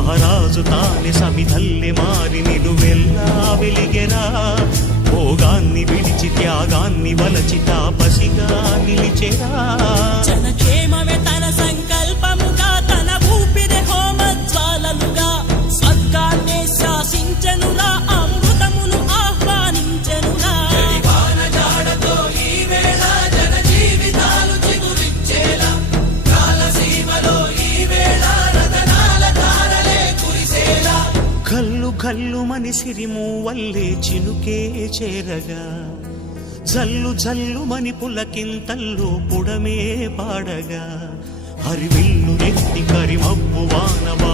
మహారాజు తానే సమిధల్లె మారి నిలువెల్లా వెలిగెరా. భోగాన్ని విడిచి త్యాగాన్ని వలచి తాపసిగా నిలిచెరా. జనక్షేమమే తన సంకల్పముగా, తన ఊపిరి హోమజ్వాలలుగా స్వర్గాన్నే శాసించెనురా, అమృతమును ఆహ్వానించెనురా. కల్లు కల్లు మని సిరిము వల్లే చినుకే చేరగా, జల్లు జల్లు మని పులకింతల్లు పుడమే పాడగా, హరివిల్లు నెత్తి కరిమబ్బు వానవా